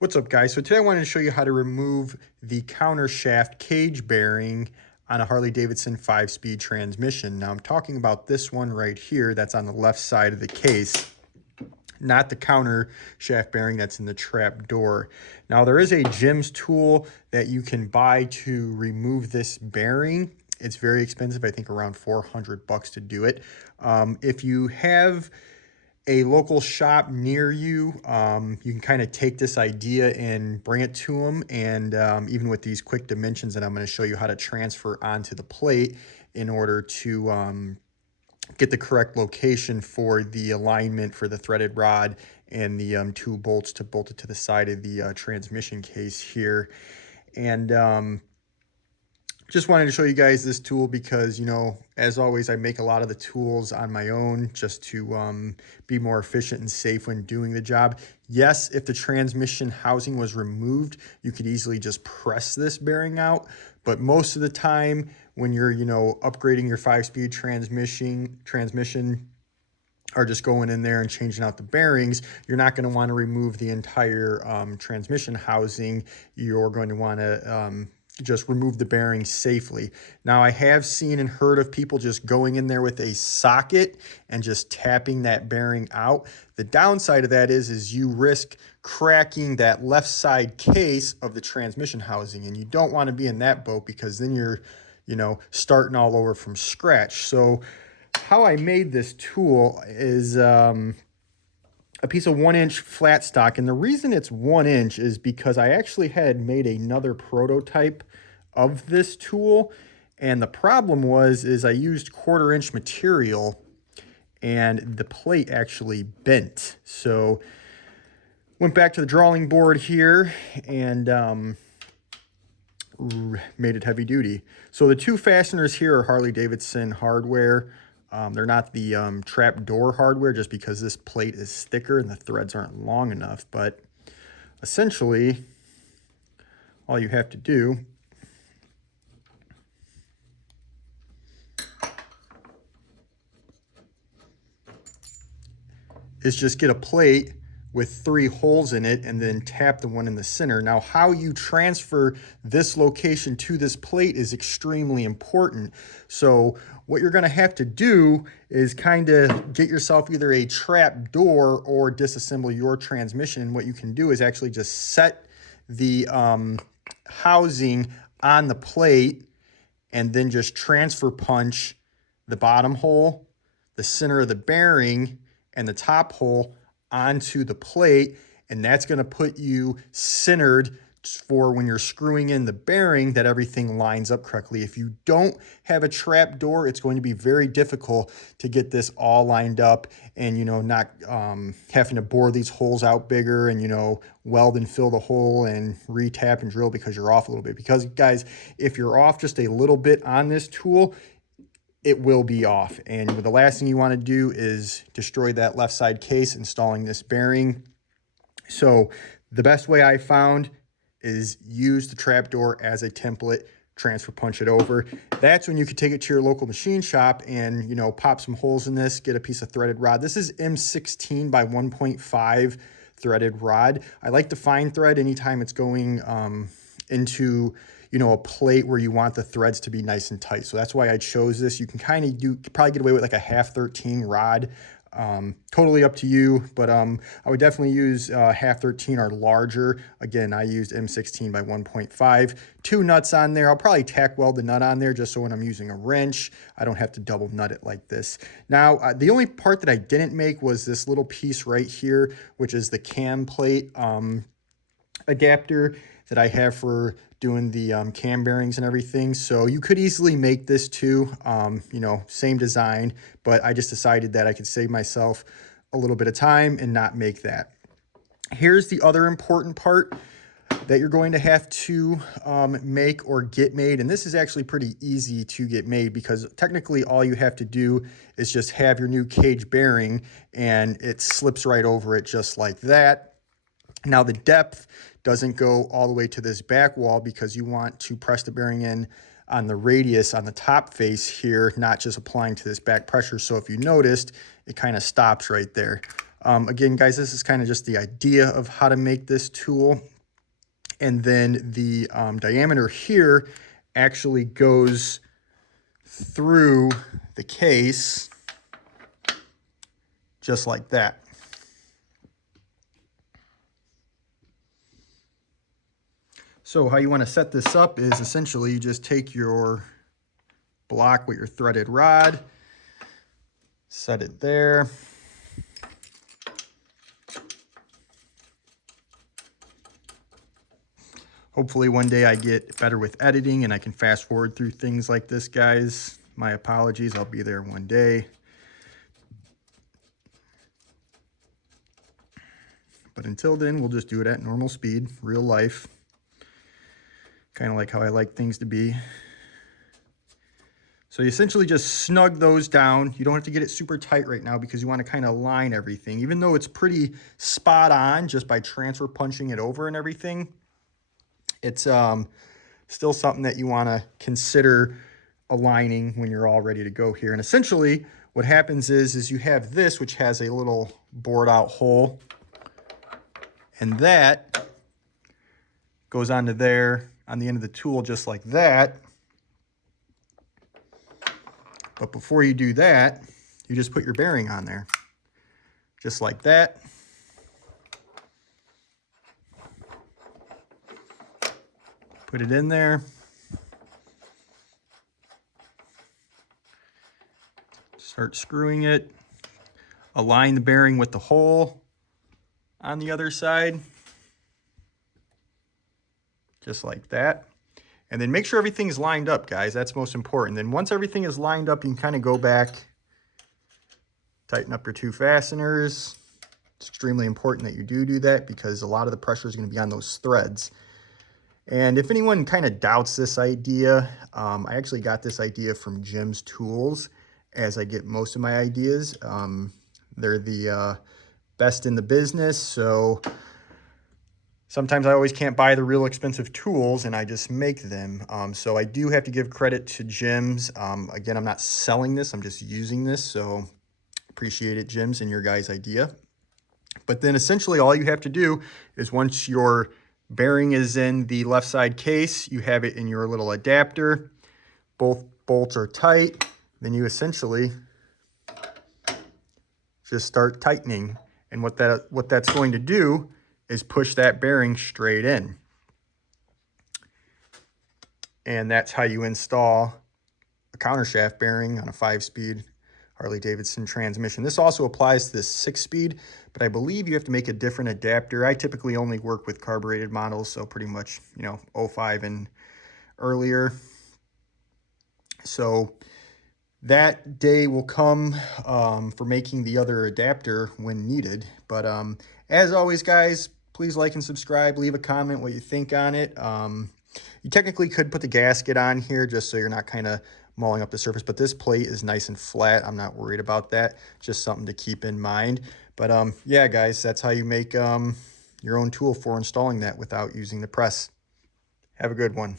What's up, guys? So today I wanted to show you how to remove the counter shaft cage bearing on a Harley Davidson 5-speed transmission. Now I'm talking about this one right here that's on the left side of the case, not the counter shaft bearing that's in the trap door. Now there is a GEMS tool that you can buy to remove this bearing. It's very expensive, I think around $400 to do it. If you have a local shop near you, you can kind of take this idea and bring it to them. And even with these quick dimensions that I'm going to show you how to transfer onto the plate in order to get the correct location for the alignment for the threaded rod and the two bolts to bolt it to the side of the transmission case here. And just wanted to show you guys this tool because, you know, as always, I make a lot of the tools on my own just to be more efficient and safe when doing the job. Yes, if the transmission housing was removed, you could easily just press this bearing out. But most of the time when you're, you know, upgrading your 5-speed transmission or just going in there and changing out the bearings, you're not going to want to remove the entire transmission housing. You're going to want to just remove the bearing safely. Now, I have seen and heard of people just going in there with a socket and just tapping that bearing out. The downside of that is you risk cracking that left side case of the transmission housing, and you don't want to be in that boat because then you're, you know, starting all over from scratch. So how I made this tool is a piece of 1-inch flat stock. And the reason it's 1 inch is because I actually had made another prototype of this tool. And the problem is I used 1/4-inch material and the plate actually bent. So went back to the drawing board here and made it heavy duty. So the two fasteners here are Harley Davidson hardware. They're not the trap door hardware just because this plate is thicker and the threads aren't long enough. But essentially, all you have to do is just get a plate with 3 holes in it and then tap the one in the center. Now, how you transfer this location to this plate is extremely important. So what you're gonna have to do is kind of get yourself either a trap door or disassemble your transmission. What you can do is actually just set the housing on the plate and then just transfer punch the bottom hole, the center of the bearing, and the top hole onto the plate, and that's going to put you centered for when you're screwing in the bearing that everything lines up correctly. If you don't have a trap door, it's going to be very difficult to get this all lined up and, you know, not having to bore these holes out bigger and, you know, weld and fill the hole and re-tap and drill because you're off a little bit. Because, guys, if you're off just a little bit on this tool, it will be off. And the last thing you want to do is destroy that left side case installing this bearing. So the best way I found is use the trapdoor as a template, transfer punch it over. That's when you could take it to your local machine shop and, you know, pop some holes in this, get a piece of threaded rod. This is M16 by 1.5 threaded rod. I like to fine thread anytime it's going into, you know, a plate where you want the threads to be nice and tight. So that's why I chose this. You can kind of probably get away with like a 1/2-13 rod. Totally up to you, but I would definitely use 1/2-13 or larger. Again, I used M16 by 1.5. 2 nuts on there. I'll probably tack weld the nut on there just so when I'm using a wrench, I don't have to double nut it like this. Now, the only part that I didn't make was this little piece right here, which is the cam plate adapter that I have for doing the cam bearings and everything. So you could easily make this too, you know, same design, but I just decided that I could save myself a little bit of time and not make that. Here's the other important part that you're going to have to make or get made. And this is actually pretty easy to get made because technically all you have to do is just have your new cage bearing and it slips right over it just like that. Now the depth doesn't go all the way to this back wall because you want to press the bearing in on the radius on the top face here, not just applying to this back pressure. So if you noticed, it kind of stops right there. Again, guys, this is kind of just the idea of how to make this tool. And then the diameter here actually goes through the case just like that. So how you want to set this up is essentially you just take your block with your threaded rod, set it there. Hopefully one day I get better with editing and I can fast forward through things like this, guys. My apologies, I'll be there one day. But until then, we'll just do it at normal speed, real life. Kind of like how I like things to be. So you essentially just snug those down. You don't have to get it super tight right now because you want to kind of line everything. Even though it's pretty spot on just by transfer punching it over and everything, it's still something that you want to consider aligning when you're all ready to go here. And essentially what happens is you have this, which has a little bored out hole, and that goes onto there on the end of the tool just like that. But before you do that, you just put your bearing on there, just like that. Put it in there. Start screwing it. Align the bearing with the hole on the other side, just like that. And then make sure everything's lined up, guys. That's most important. Then once everything is lined up, you can kind of go back, tighten up your two fasteners. It's extremely important that you do that because a lot of the pressure is going to be on those threads. And if anyone kind of doubts this idea, I actually got this idea from Jim's Tools, as I get most of my ideas. They're the best in the business, so sometimes I always can't buy the real expensive tools and I just make them. So I do have to give credit to Jim's. Again, I'm not selling this, I'm just using this. So appreciate it, Jim's, and your guys' idea. But then essentially all you have to do is once your bearing is in the left side case, you have it in your little adapter. Both bolts are tight. Then you essentially just start tightening. And what that's going to do is push that bearing straight in. And that's how you install a countershaft bearing on a 5-speed Harley Davidson transmission. This also applies to this 6-speed, but I believe you have to make a different adapter. I typically only work with carbureted models, so pretty much, 05 and earlier. So that day will come for making the other adapter when needed. But as always, guys, please like and subscribe. Leave a comment what you think on it. You technically could put the gasket on here just so you're not kind of mauling up the surface, but this plate is nice and flat. I'm not worried about that. Just something to keep in mind. But yeah, guys, that's how you make your own tool for installing that without using the press. Have a good one.